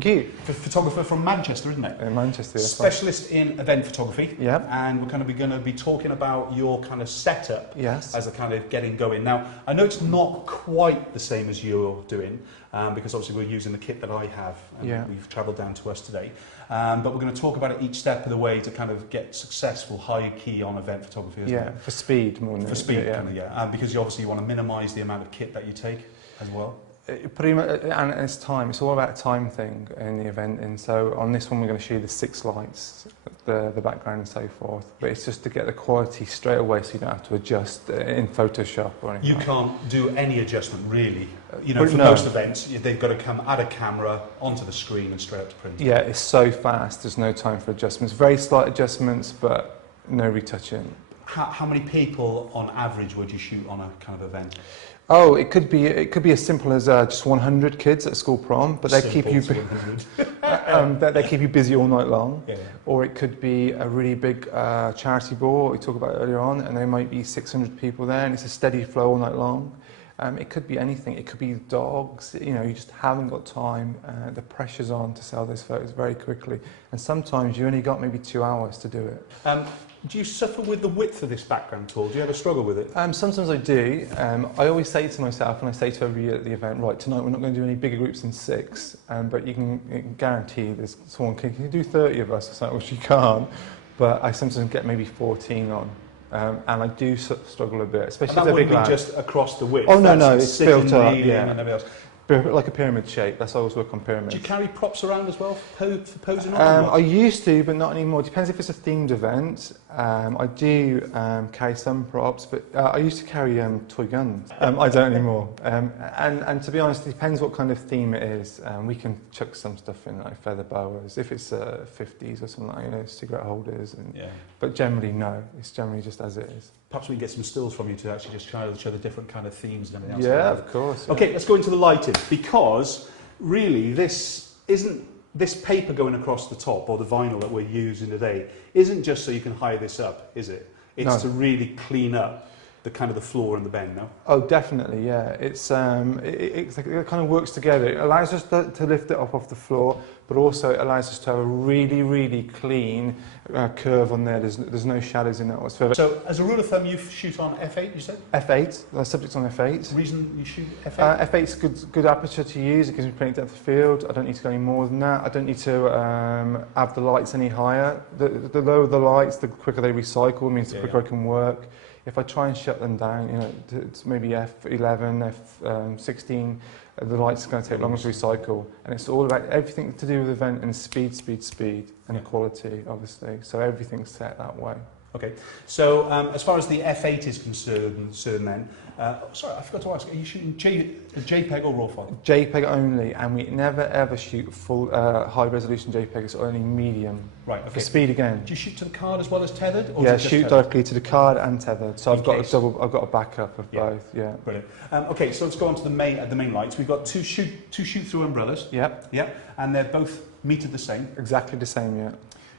Thank you. Photographer from Manchester, isn't it? In Manchester, yes. Specialist in event photography. Yeah. And we're going to be talking about your kind of setup. Yes. As a kind of getting going. Now, I know it's not quite the same as you're doing, because obviously we're using the kit that I have, and we've travelled down to us today. But we're going to talk about it each step of the way to kind of get successful high key on event photography. For speed more than for speed, because you obviously want to minimise the amount of kit that you take as well. Pretty much, and it's time. It's all about a time thing in the event. And so on this one, we're going to show you the 6 lights, the background and so forth. But it's just to get the quality straight away, so you don't have to adjust in Photoshop or anything. You can't do any adjustment really. You know, for most events, they've got to come at a camera onto the screen and straight up to print. Yeah, it's so fast. There's no time for adjustments. Very slight adjustments, but no retouching. How many people on average would you shoot on a kind of event? Oh, it could be as simple as just 100 kids at school prom, but they keep you they keep you busy all night long. Yeah. Or it could be a really big charity ball we talked about earlier on, and there might be 600 people there, and it's a steady flow all night long. It could be anything. It could be dogs. You know, you just haven't got time. The pressure's on to sell those photos very quickly, and sometimes you only got maybe 2 hours to do it. Do you suffer with the width of this background tool? Do you ever struggle with it? Sometimes I do. I always say to myself, and I say to everybody at the event, right, tonight we're not going to do any bigger groups than 6, but you can guarantee there's someone can you do 30 of us or something, which you can't. But I sometimes get maybe 14 on. And I do struggle a bit, especially if they're big lads. Just across the width? Oh, no, it's built up, and everything else. Like a pyramid shape. That's why I always work on pyramids. Do you carry props around as well for posing on? I used to, but not anymore. Depends if it's a themed event. I do carry some props, but I used to carry toy guns. I don't anymore. And to be honest, it depends what kind of theme it is. We can chuck some stuff in, like feather boas, if it's 50s or something like, you know, cigarette holders. But generally, no. It's generally just as it is. Perhaps we can get some stills from you to actually just show the different kind of themes and everything else. Yeah, of course. Yeah. Okay, let's go into the lighting, because really this paper going across the top, or the vinyl that we're using today, isn't just so you can high this up, is it? It's to really clean up the kind of the floor and the bend, no? Oh, definitely, yeah. It kind of works together. It allows us to lift it up off the floor, but also it allows us to have a really, really clean curve on there. There's no shadows in that whatsoever. So, as a rule of thumb, you shoot on f8, you said? F8. The subject's on F8. The reason you shoot f8? F8's good aperture to use. It gives me plenty of depth of field. I don't need to go any more than that. I don't need to have the lights any higher. The lower the lights, the quicker they recycle. Means the quicker I can work. If I try and shut them down, you know, it's maybe F11, F16, the light's going to take longer to recycle. And it's all about everything to do with the event and speed, and equality, obviously. So everything's set that way. Okay. So as far as the F8 is concerned then, sorry, I forgot to ask, are you shooting JPEG or RAW file? JPEG only, and we never ever shoot full high resolution JPEG, it's only medium. Right, okay. For speed again. Do you shoot to the card as well as tethered? Or yeah, shoot directly to the card and tethered. So I've got a backup of both, yeah. Brilliant. Okay, so let's go on to the main lights. We've got two shoot through umbrellas. Yep. Yep. And they're both metered the same. Exactly the same, yeah.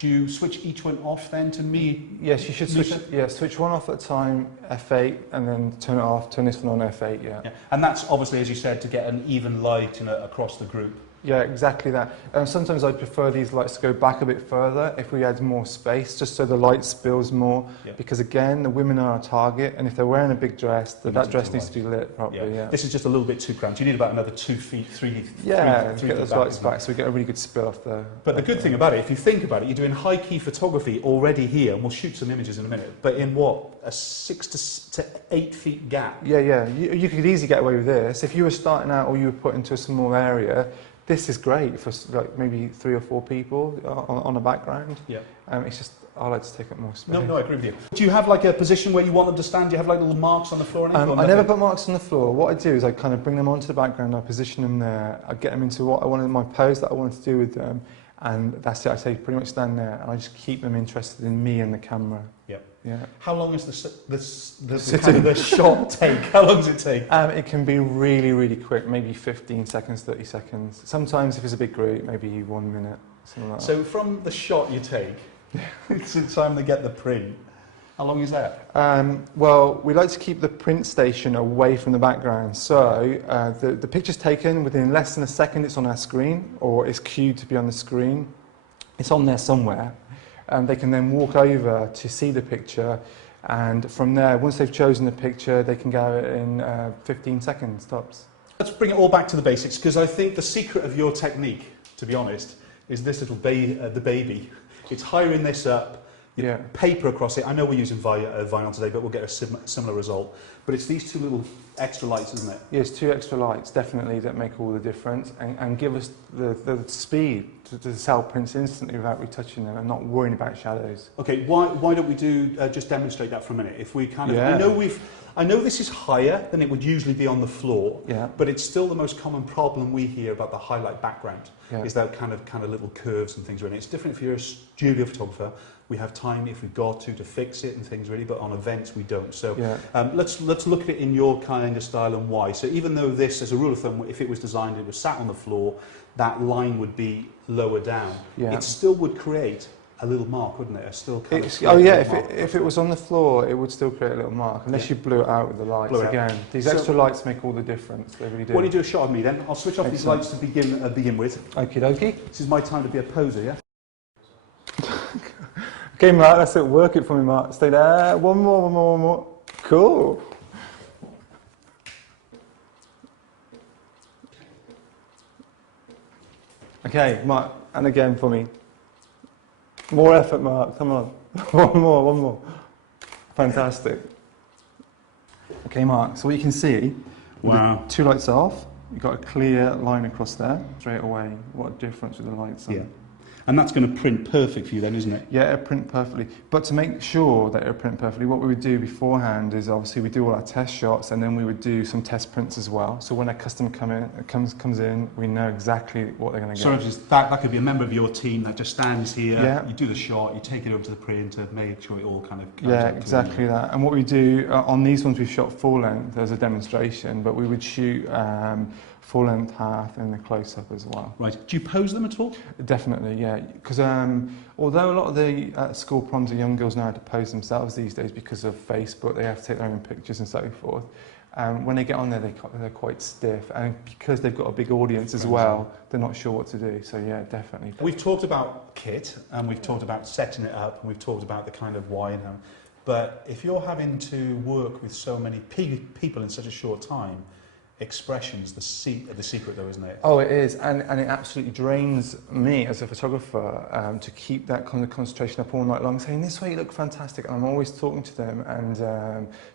Do you switch each one off then to me? Yes, you should switch one off at a time, F8, and then turn it off, turn this one on F8, yeah. And that's obviously, as you said, to get an even light across the group. Yeah, exactly that. Sometimes I'd prefer these lights to go back a bit further if we had more space, just so the light spills more. Yeah. Because again, the women are our target, and if they're wearing a big dress, that dress needs to be lit properly. Yeah. This is just a little bit too cramped. You need about another 2 feet, 3 feet. Yeah, get those lights back so we get a really good spill off there. But the good thing about it, if you think about it, you're doing high key photography already here, and we'll shoot some images in a minute. But in what, a 6 to 8 feet gap? Yeah. You could easily get away with this if you were starting out or you were put into a small area. This is great for like maybe 3 or 4 people on a background. Yeah. It's just I like to take up more space. No, I agree with you. Do you have like a position where you want them to stand? Do you have like little marks on the floor? I never put marks on the floor. What I do is I kind of bring them onto the background. I position them there. I get them into what I wanted, my pose that I wanted to do with them, and that's it. I say pretty much stand there, and I just keep them interested in me and the camera. Yeah. Yeah. How long is the shot take? How long does it take? It can be really, really quick, maybe 15 seconds, 30 seconds. Sometimes if it's a big group, maybe 1 minute, something like that. So from the shot you take to the time they get the print, How long is that? Well, we like to keep the print station away from the background. So the picture's taken within less than a second. It's on our screen, or it's queued to be on the screen. It's on there somewhere, and they can then walk over to see the picture. And from there, once they've chosen the picture, they can go in 15 seconds tops. Let's bring it all back to the basics, because I think the secret of your technique, to be honest, is this little the baby. It's hiring this up. You paper across it. I know we're using vinyl today, but we'll get a similar result. But it's these two little extra lights, isn't it? Yes, two extra lights, definitely, that make all the difference and give us the speed to sell prints instantly without retouching them and not worrying about shadows. Okay, why don't we just demonstrate that for a minute? If we kind of, I know this is higher than it would usually be on the floor, but it's still the most common problem we hear about the highlight background, is that kind of little curves and things really. It's different if you're a studio photographer. We have time, if we've got to fix it and things really, but on events we don't. So let's look at it in your kind of style and why. So even though this, as a rule of thumb, if it was designed, it was sat on the floor, that line would be lower down. It still would create a little mark, wouldn't it? If it was on the floor, it would still create a little mark, unless you blew it out with the lights. Again, these extra lights make all the difference. They really do. Why don't you do a shot of me then? I'll switch off these lights to begin with. Okie dokie. This is my time to be a poser, yeah? Okay, Mark, that's it. Work it for me, Mark. Stay there. One more. Cool. Okay, Mark, and again for me. More effort, Mark. Come on. One more. Fantastic. Okay, Mark, so what you can see, with two lights off, you've got a clear line across there straight away. What a difference with the lights on. Yeah. And that's going to print perfect for you then, isn't it? Yeah, it'll print perfectly. But to make sure that it'll print perfectly, what we would do beforehand is obviously we do all our test shots, and then we would do some test prints as well. So when a customer comes in, we know exactly what they're going to get. So that could be a member of your team that just stands here, you do the shot, you take it over to the printer, make sure it all kind of comes out exactly that. And what we do, on these ones we've shot full length as a demonstration, but we would shoot full length, half, and the close up as well. Right. Do you pose them at all? Definitely, yeah. Because although a lot of the school proms, the young girls know how to pose themselves these days because of Facebook, they have to take their own pictures and so forth. When they get on there, they're quite stiff, and because they've got a big audience as well, they're not sure what to do. So yeah, definitely. We've talked about kit, and we've talked about setting it up, and we've talked about the kind of why and how. But if you're having to work with so many people in such a short time, expression's the secret though, isn't it? Oh, it is, and it absolutely drains me as a photographer to keep that kind of concentration up all night long, saying this way you look fantastic, and I'm always talking to them and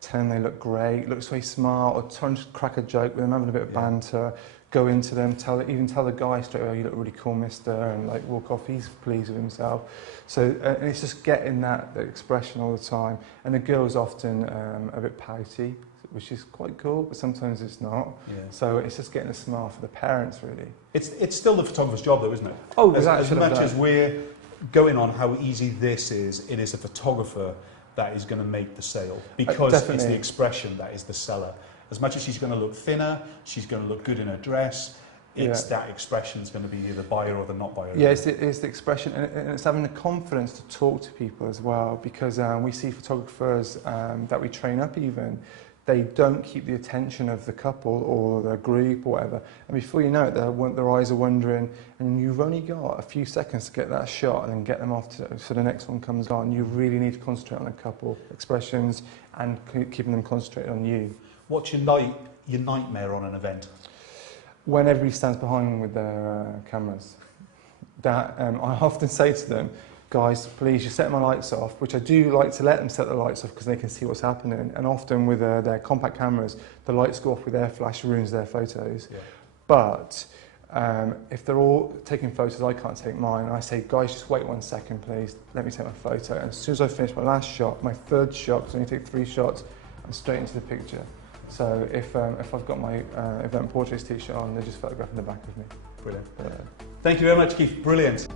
telling them they look great, look so smart, or trying to crack a joke with them, having a bit of banter, go into them, even tell the guy straight away, you look really cool, mister, and like walk off, he's pleased with himself. So and it's just getting that expression all the time, and the girl's often a bit pouty, which is quite cool, but sometimes it's not. So it's just getting a smile for the parents, really. It's still the photographer's job, though, isn't it? Oh, as much as we're going on how easy this is, it is a photographer that is going to make the sale, because it's the expression that is the seller. As much as she's going to look thinner, she's going to look good in her dress, it's that expression that's going to be the buyer or the not buyer. Yeah, it's the expression, and it's having the confidence to talk to people as well, because we see photographers that we train up even, they don't keep the attention of the couple or the group or whatever, and before you know it, their eyes are wandering, and you've only got a few seconds to get that shot and then get them off so the next one comes on. You really need to concentrate on a couple, expressions, and keeping them concentrated on you. What's your nightmare on an event? When everybody stands behind them with their cameras. That I often say to them, guys, please, you set my lights off, which I do like to let them set the lights off because they can see what's happening. And often with their compact cameras, the lights go off with their flash, ruins their photos. But if they're all taking photos, I can't take mine. I say, guys, just wait 1 second, please. Let me take my photo. And as soon as I finish my last shot, my third shot, because I only take 3 shots, I'm straight into the picture. So if I've got my event portraits t-shirt on, they're just photographing the back of me. Brilliant. Thank you very much, Keith. Brilliant.